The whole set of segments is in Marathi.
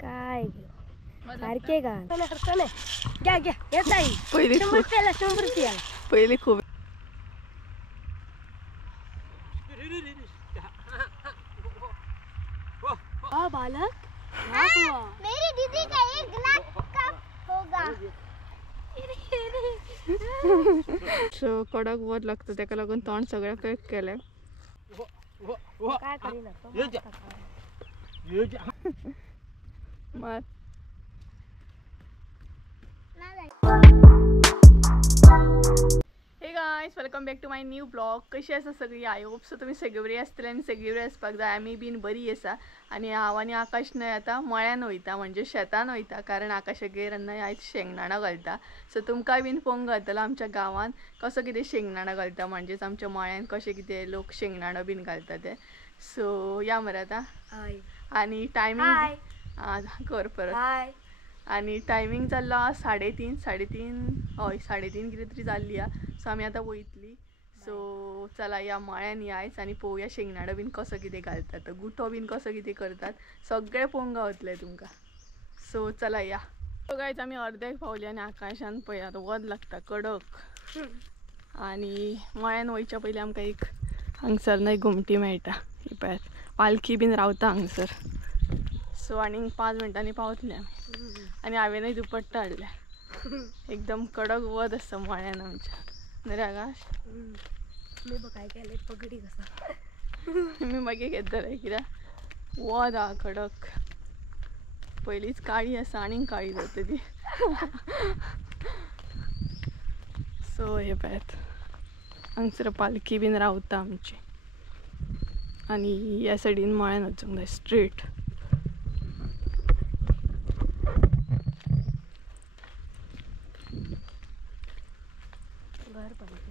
काय सारखे का घ्या घ्या येत आहे पहिली 100 रुपयाला 100 रुपयाला पहिली खूप हाँ बालक मेरी दीदी का 1 लाख का होगा। सो कडक वध लागतं त्याका लागून तोंड सगळं पॅक केलंय काय करीना मार हे guys welcome back to my new blog. कशी आसा सगळी? आय होप सो तुम्ही सगळी बरी आसतली आणि सगळी बरी आसपाक जाय। आमी बीन बरी आसा आणि हांव आनी आकाश न्हय आता मळ्यान वयता म्हणजे शेतान वयता कारण आकाशागेर न्हय आयज शेंगदाणा घालता। सो तुमकां बीन पळोवंक गावतलो आमच्या गांवान कसो कितें शेंगदाणा घालता म्हणजेच आमच्या मळ्यान कशें कितें लोक शेंगदाणो बीन घालता ते। सो या मरे आता आणि टायमिंग कर परत आणि टायमिंग जाल्लो 3:30 हय 3:30 कितें तरी जाल्ली आ। सो आमी आतां वयतली। सो चला या मळ्यान यायच आणि पळोवया शेंगदाणो बीन कसो कितें घालतात गुठो बीन कसो कितें करतात सगळें पळोवंक गावतलें तुमकां। सो चला या। सो गायज आमी अर्देक पावली आणि आकाशान पळय आतां वध लागता कडक आणि मळ्यान वयच्या पयलीं आमकां एक हांगसर न्हय घुमटी मेळटा ही पळय पालखी बीन रावता हांगसर। सो आनीक 5 मिनटांनी पावतले आमी आणि हांवेनय दुपट्टा हाडल्या एकदम कडक वध आसा मळ्यान आमच्या नरे आकाश। मी काय केले पगडी कसा मी मागीर घेतले कित्याक वध हा कडक पयलीच काळी आसा आनीक काळी जाता ती। सो हे पळयात हांगसर पालखी बीन रावता आमची आणि ह्या सायडीन मळ्यान वचूंक जाय स्ट्रेट। घर पाहिजे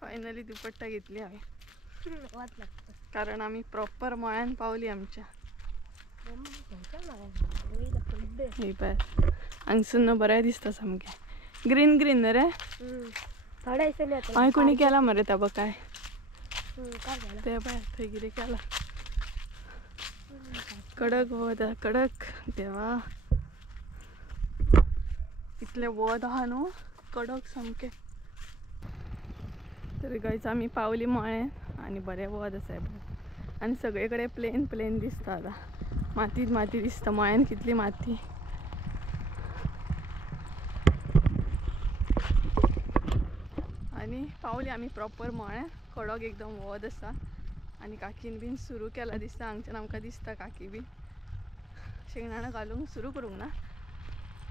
फायनली दुपट्टा घेतली हांवें वाच लागतं कारण आम्ही प्रॉपर मळ्यान पावली आमच्या। हे पळय हांगसून बरें दिसता सामकें ग्रीन ग्रीन न्हय रे थोड्या दिसांनी येता हांवें कोणी केला मरे त्या काय काय झालं ते पळय थंय कितें केला कडक वध कडक देवा इतले वध आहा न्हू कडक सामकें। तरी गायज आमी पावली मळ्यान आणि बरें वध आसा आणि सगळे कडेन प्लेन प्लेन दिसता आतां मातीच माती दिसता मळ्यान कितली माती। आणि पावली आमी प्रॉपर मळ्यान कडक एकदम वध आसा आणि काकीन बीन सुरू केला दिसता हांगच्यान आमकां दिसता काकी बीन शेंगदाणा घालूंक सुरू करूंक ना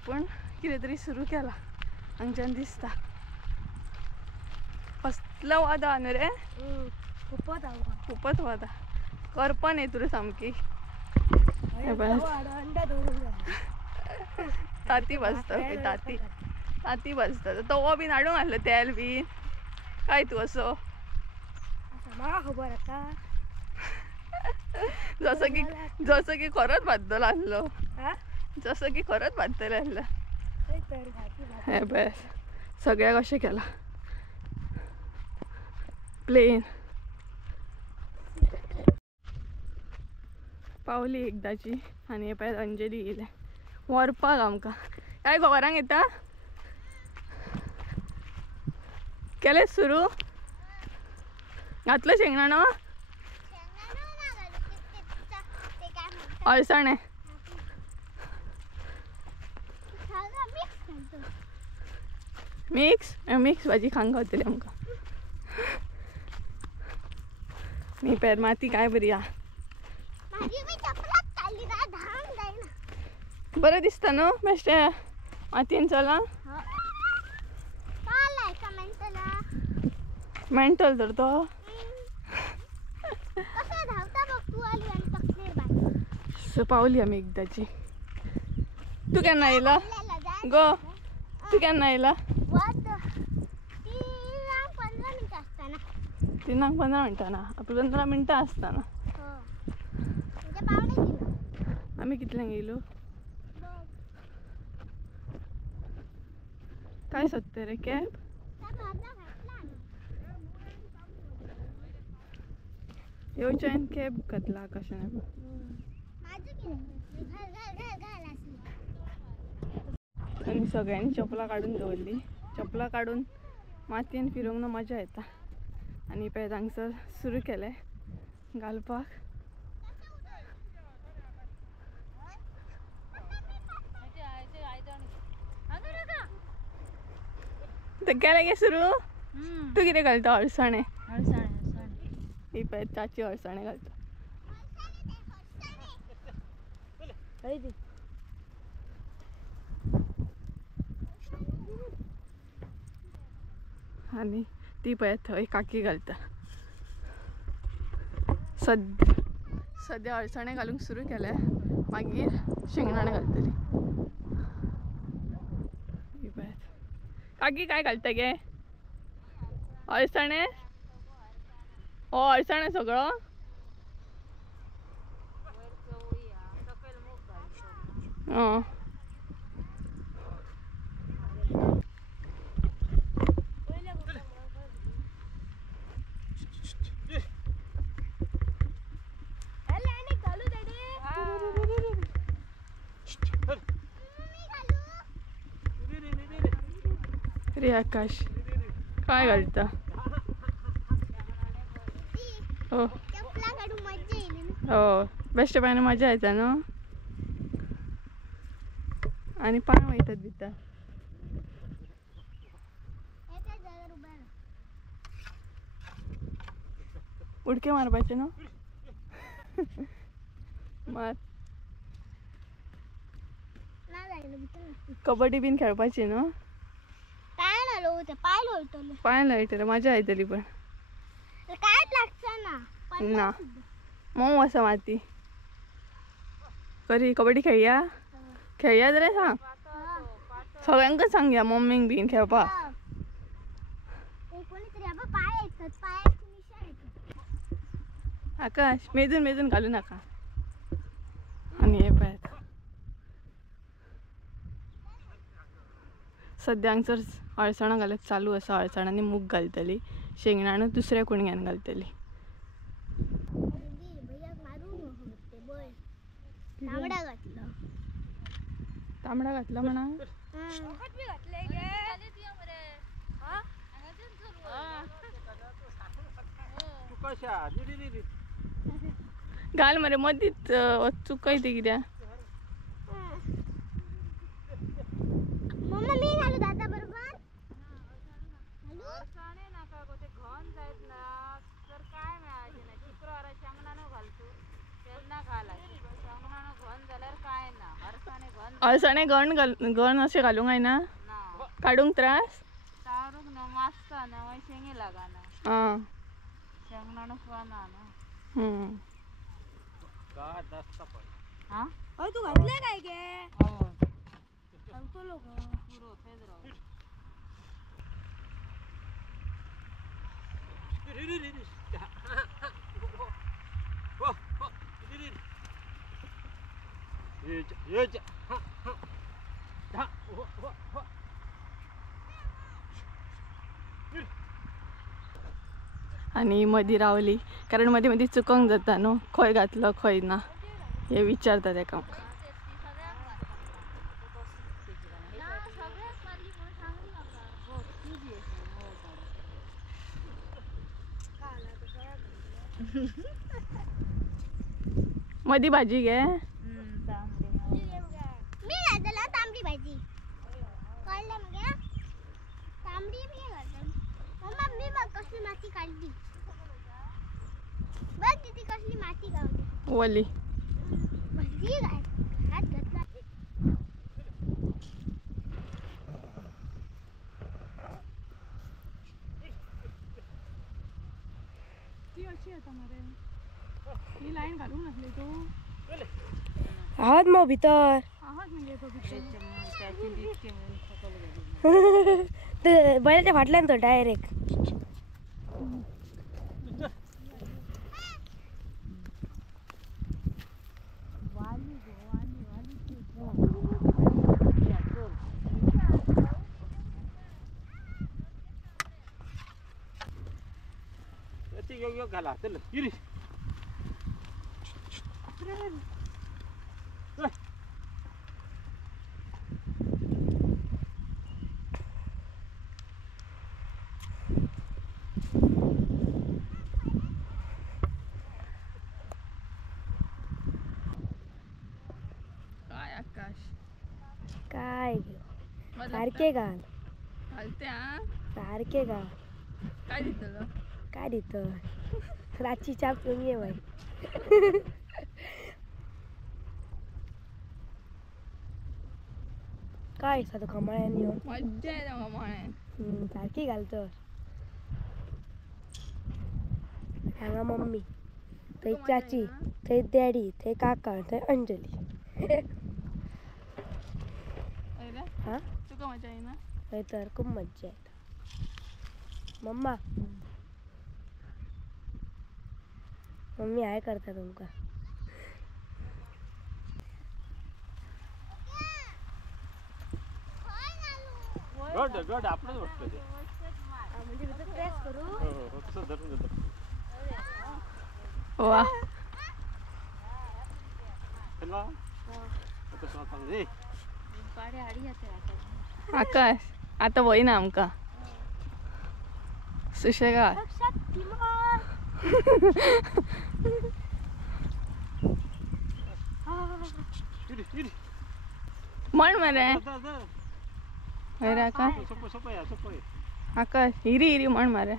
पण कितें तरी सुरू केला हांगच्यान दिसता। कसलो वध आहा न्हू रे खूपच वध करपन येत रे सामकी ताती भाजता ताती भाजता तवो बीन हाडूंक आहलो तेल बीन काय तू असो म्हाका खबर आता जसं की खरंच भाजतलो आहलो जसं की खरंच भाजतले आहलं हे बस सगळ्याक अशें केला प्लेन पावली एकदाची आणि हे पळय अंजली येयले व्हरपाक आमकां काय घरांक येता केले सुरू घातलो शेंगदाणो अळसाणे मिक्स भाजी खावंक गावतली आमकां। मी पेर माती काय बरी हा बरं दिसता न्हू बेश्टे मातयेन चला मेंटल तर तो सो पावली आमी एकदाची। तू केन्ना येयला गो तू केन्ना येयला 3:15 मिनटांना 15 मिनटां आसतना आमी कितल्यांक येयलो काय सोदते रे कॅब? येवच्यान कॅब घातला आकाशान. आणि सगळ्यांनी चपला काढून दवरली. चपला काढून मातयेन फिरूंक ना मजा येता. आणि पळय हांगसर सुरू केले घालपाक. तर केले गे सुरू. तू कितें घालता? अळसाणे. ही पळय चाची अळसाणे घालता. आणि ती पळय थंय काकी घालता. सद्या अळसाणे घालूंक सुरू केले. मागीर शेंगदाणे घालतली. काकी काय घालता गे? अळसाणे? हो अळसाणे सगळं. रे आकाश काय घालता? हो हो बेश्टे पायाने मजा येता न्हू. आणि पाय वयतात भितर. उडके मारपाचे न्हू. मार. कबड्डी बीन खेळपाची न्हू. पाय लायतले मजा येतली पण ना मऊ असं माती करी. कबड्डी खेळया रे सांग. सगळ्यांका सांगया मम्मीक बीन खेळपा. आकाश मेजून घालू नका. आणि हे पाय सद्या हांगसर अळसाणां घालप चालू आसा. अळसाणांनी मूग घालतली. शेंगदाणे दुसऱ्या कुणग्यान घालतली. तांबडा घातला म्हणा. घाल मरे मदीच चुकय ते कित्या. अळसाणे गण असे घालूंक जायना. काढूंक त्रास. तू घातले काय गे? आणि मदी रावली कारण मध्ये मध्ये चुकोंक जाता न्हू. खंय घातलं खंय ना हे विचारता तेका. मदी भाजी घे. मी घातला तांबडी भाजी. कळलं मग तांबडी मी घातली. मम्मा मी बघ कसली माती काढली. बघ किती कसली माती गावली. ओली. भाजी हात घातला. ती अशी आता मरे. ही लाईन घालून नसली तू. आहात मग भितर. ते बैलाच्या फाटल्यान तो डायरेक्ट. घाला चल इरी काय आकाश काय मला सारखे घाल घालते हा सारखे घाल. काय दिसलं काय देत रातची चहा पिऊन ये बाई. काय साधं कमळ्याने येऊन मज्जा आहे ना मामाने सारखी घालतो. हांगा मम्मी थंय चाची थंय डॅडी थंय काका थंय अंजली. अरे हा तुका मजा आहे ना थंय तर खूप मज्जा येता. मम्मा मम्मी हाय करता तुमका. गड गड आपणच वाटतं ते म्हणजे प्रेस करू. हो हो तसं धरून जातं वा चला आता स्वतः रे पाडे आडी येते आकाश आता वय ना आमका सुशेगाद शक्तिमान. इरी इरी म्हण मरे जा जा अरे आकाश सोपं सोपं आहे सोपं आहे आकाश हिरी हिरी म्हण मारे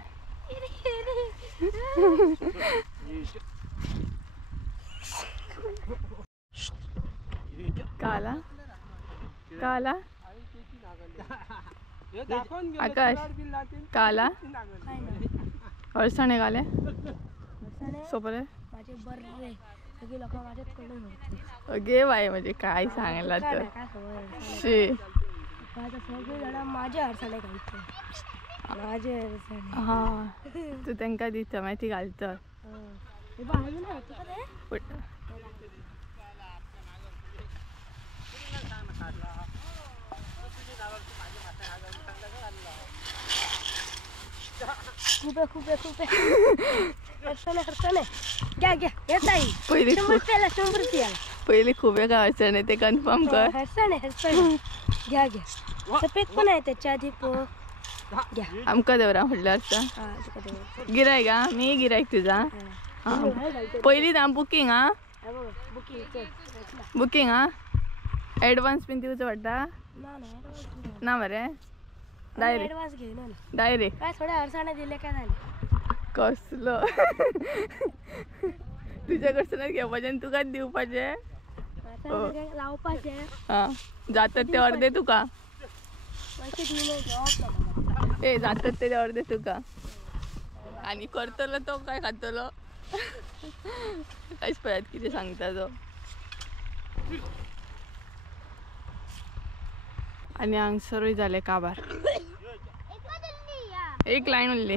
काला काला आकाश काला अळसाणे घाले सोपरे माझे बर्रे सगळे लोक माझ्याकडून होते. अगे बाई म्हणजे काय सांगायला तर काय खबर शी आता सगळे जण माझे अडचणे घालतो. माझे अडचणे हा तू त्यांका दिसतं माहिती घालतं अजून होती का ते खूप खूप खूप अडचणे अडचणे घ्या घ्या येत आहे. पहिली 100 रुपयाला पहिली खूप एका अडचण ते कन्फर्म कर हरसाणे हरसाणे घ्या घ्या. सफेद पण आहे त्याच्या आधी घ्या. आमका देवरा म्हटलं असं हा तुका देऊ. गिरायक हा मी गिरायक तुझा हा पहिली ना बुकिंग हा बुकिंग बुकिंग हा ॲडव्हान्स पिन दिवचं वाटता ना मरे डायरेक्ट ऍडव्हान्स घे ना डायरेक्ट काय थोड्या अडचणी दिले काय झाले. कसलं तुझ्याकडचं नाही घ्या पाहिजे तुकाच देऊ पाहिजे लावपाचे हा जातात ते अर्धे तुका पैसे घेऊन ए जातात ते अर्धे तुका आणि करतलो तो काय खातलो काहीच पळत किती सांगता तो आणि हांगसरूय झाले काबार एक लाईन उरली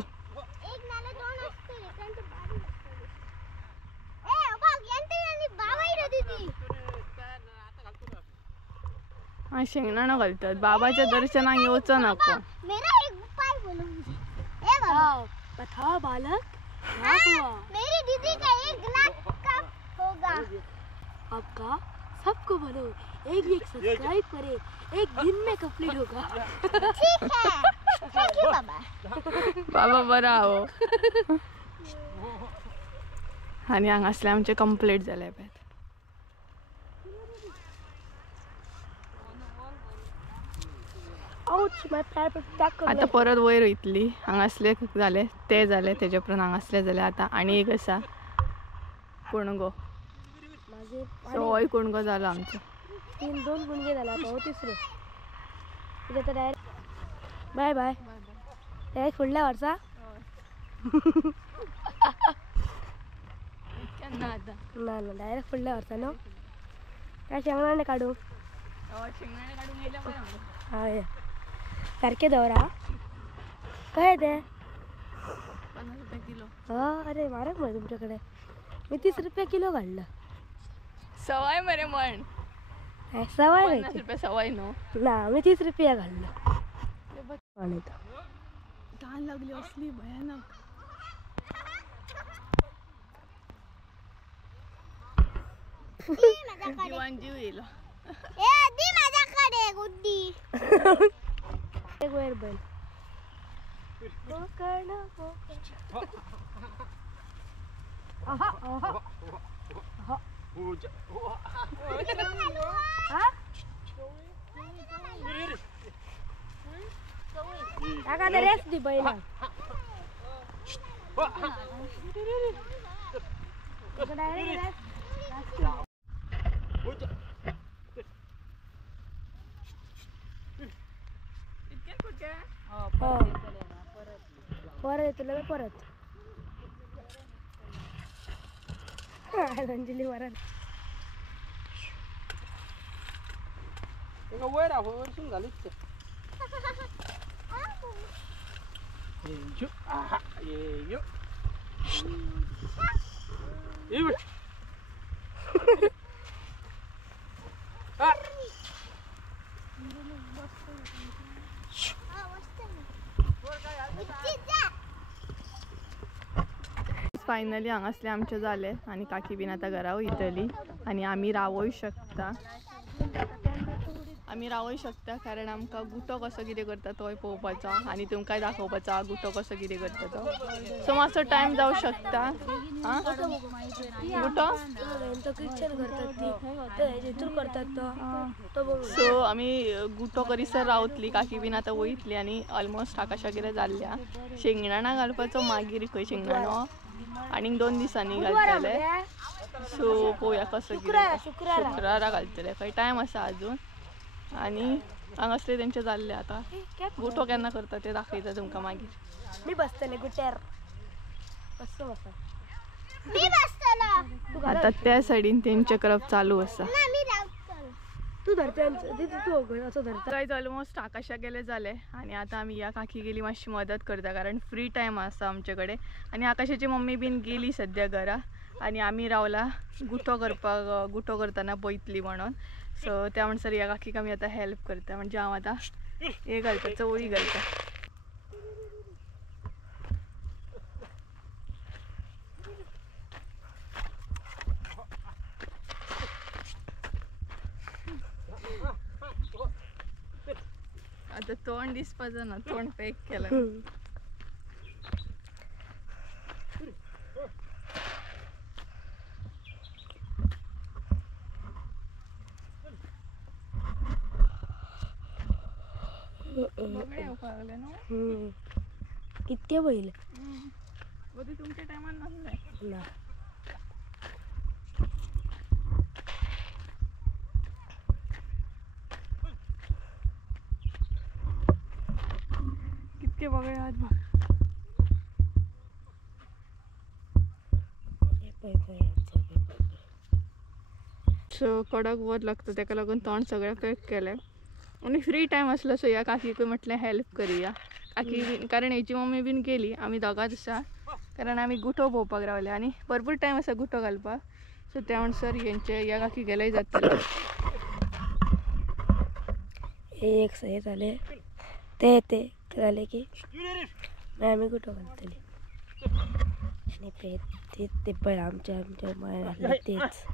हा शेंगदाणा घालतात बाबाच्या दर्शनाक येऊचं नको कथा बालक मेरी दीदी का 1 लाख का होगा. आपका सबको बोलो एक सब्सक्राइब करे 1 दिन में कंप्लीट होगा. ठीक है थैंक यू बाबा. बाबा बरा हो आणि हांग असले आमचे कंप्लीट झाले पाहिजे. आता परत वयर वयतली हांगा असले झाले ते झाले तेजे उपरांत हांगा असले जाले आता आणि एक आसा कुणगो सवय कुणगो जालो आमचो 2 गुणगे झाला आता तिसरो तुझ्या तर डायरेक्ट बाय बाय डायरेक्ट फुडल्या वर्सा ना ना डायरेक्ट फुडल्या वर्सा नो काय शेंगदाणे काढू हा ये सारखे दवरा काय ते 50 रुपये किलो हा अरे मारक मग तुमच्याकडे मी 30 रुपये किलो काढलं. सवय मरे म्हण सवाय 50 रुपये सवय नो ना मी 30 रुपया घाललं. तहान लागली असली भयानक माझ्याकडे जीवान जीव येईल. दी माझ्याकडे गुड्डी. एक वयर बैल कोकण कोकण. हा काका ते रेस दी बैला. इतक्यात कुठे? परत येतो लगे परत अंजली वरात. वर वरसून झालीच फायनली हांगासले आमचे जाले आणि काकी बीन आता घरा वयतली आणि आमी रावूय शकता. आमी रावूय शकता कारण आमकां गुटो कसो कितें करता तोय पळोवपाचो आणि तुमकांय दाखोवपाचो गुटो कसो कितें करता तो. सो मातसो टायम जावं शकता. गुटो तो ख्रिश्चन करतात ते हेतून करतात तो बघ. सो आमी गुटो करिसर रावतली. काकी बीन आतां वयतली आणि ऑलमोस्ट आकाशा कितें जाल्ल्या. शेंगदाणा घालपाचो मागीर खंय शेंगदाणो आनीक 2 दिसांनी घालतले. सो पळोवया कसो कितें. शुक्रारा घालतले खंय टायम आसा अजून. आणि हांगासले तेंचे जाल्ले आता. गुटो केन्ना करता ते दाखयता तुमकां मागीर. मी बसतले गुट्यार कसं बसा. मी बसतलो. आता त्या सायडीन तेंचे करप चालू आसा. ना मी रावतलो. तू धरते तू असं धरता. गायज ऑलमोस्ट आकाशा गेले जाले आणि आता आमी या काकी गेली मातशी मदत करता कारण फ्री टायम आसा आमचे कडेन. आणि आकाशाची मम्मी बीन गेली सद्या घरा आणि आमी रावला गुटो करपाक. गुटो करतना पळयतली म्हणून. सो त्या म्हणसर या काकीक आमी आतां हेल्प करता. म्हणजे हांव आतां हे घालता चवळी घालता. आता तोंड दिसपाचं ना. तोंड पॅक केलं. कितके बैल तुमच्या टायमात नसले ना. कितके बघा आज बघ. सो कडक वत लागतं ताका लागून तोंड सगळें पॅक केलें. आणि फ्री टायम आसलो सो ह्या काकीक म्हटलें हेल्प करुया. काकी कारण हेची मम्मी बीन गेली. आमी दोगांच आसा कारण आमी गुटो पळोवपाक रावले आणि भरपूर टायम आसा गुटो घालपाक. सो त्या म्हणसर हेंचे ह्या काकी गेलेय जातले. एक सही झाले ते झाले की आम्ही गुटो घालतली. आणि ते पण आमच्या माया तेच.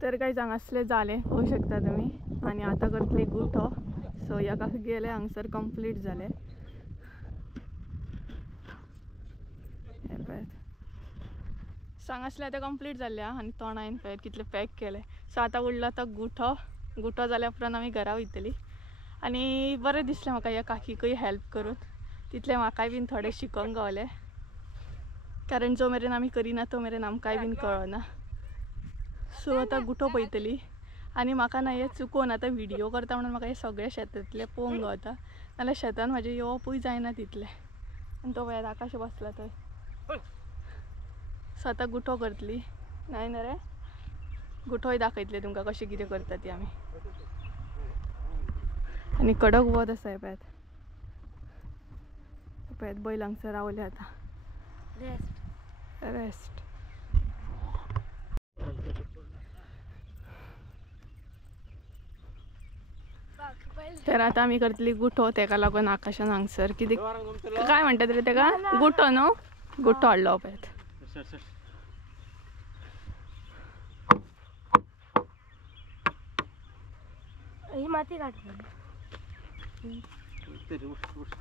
तर काही हांगासले जाले पळोवंक शकता तुमी. आणि आता करतली गुटो. सो ह्या काकी गेले हांगसर कंप्लीट जाले. सांगासले आतां कंप्लीट जाल्ल्या आणि तोंड हांवें पळय कितले पॅक केले. सो आतां उरलो आतां गुटो जाल्या उपरांत आमी घरा वयतली. आणि बरें दिसलें म्हाका ह्या काकीकूय हेल्प करून. तितलें म्हाकाय बीन थोडें शिकोंक गावलें कारण जो मेरेन आमी करिना तो मेरेन आमकांय बीन कळना. सो आतां गुटो पळयतली. आणि म्हाका ना हे चुकोवन आतां व्हिडियो करता म्हणून म्हाका हे सगळे शेतांतले पळोवंक गावता. नाल्यार शेतान म्हाजें येवपूय जायना तितलें. आनी तो पळयात आकाश बसला थंय. सो आतां गुटो करतली. नाय ना रे गुटोय दाखयतले तुमकां कशें कितें करता ती आमी. आणि कडक वत आसा हे पळयात. पळयात बैल हांगसर रावले आतां रेस्ट. तर आता आम्ही करतली गुठो तेका लागून आकाशान हांगसर कितें काय म्हणतात रे तेका गुठो न्हू गुठो हाडलो पळय सर सर ही माती काढ तरी उठ उठ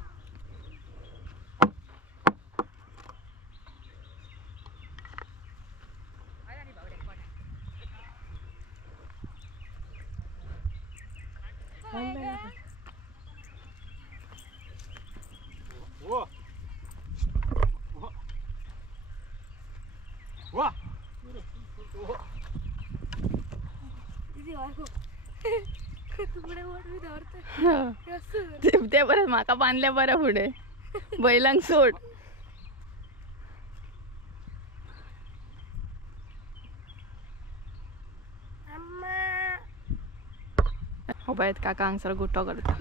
वा वा ते बरं म्हाका बांधल्या बरं पुढे बैलांक सोड हो पळय काका हांगसर गुठो करता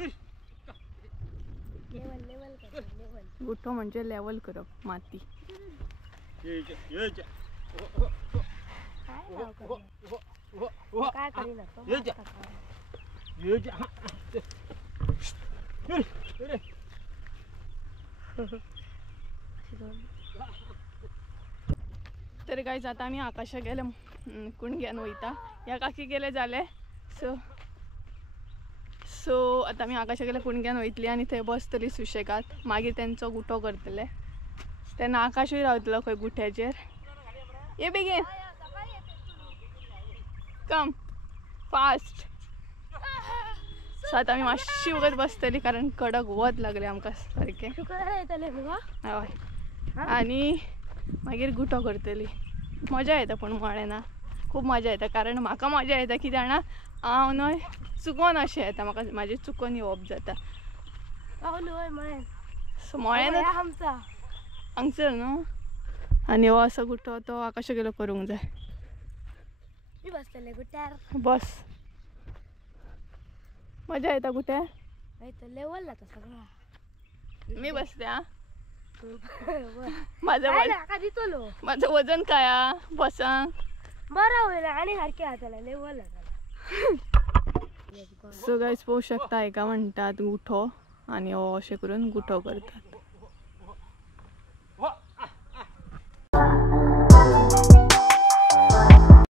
गुठो म्हणजे लेवल करप माती काय करीना तर गायज आता आम्ही आकाशा गेले कुणग्यान वयता या काकी गेले जाले सो आता आम्ही आकाशा गेले कुणग्यान वयतली आणि थंय बसतली सुशेगात मागीर तेंचो गुठो करतले तेन्ना आकाशूय रावतलो खंय गुठ्याचेर ये बेगीन कम फास्ट सो आता आम्ही मातशी वगत बसतली कारण कडक वत लागले आमकां सारखे शुक्रार येतले मुगा हय आणि मागीर गुठो करतली मजा येता पूण मळ्याना खूब मजा येता कारण म्हाका मजा येता कित्याक जाणा हांव न्हय चुकोन अशें येता म्हाका म्हाजें चुकोन येवप जाता सो मळ्यान आमचा हांगसर न्हू आनी हो असो गुठो तो आकाशा गेलो करूंक जाय मी बसतले गुट्यार बस मजा येता गुट्यार लेवल जाता सगळा मी बसते हा दितलो माझं वजन काय हा बसांक बरं होईल आणि सारखे हाताला लेवल सो गायज पळोवंक शकता एका म्हणटात गुठो आणि हो अशें करून गुठो करतात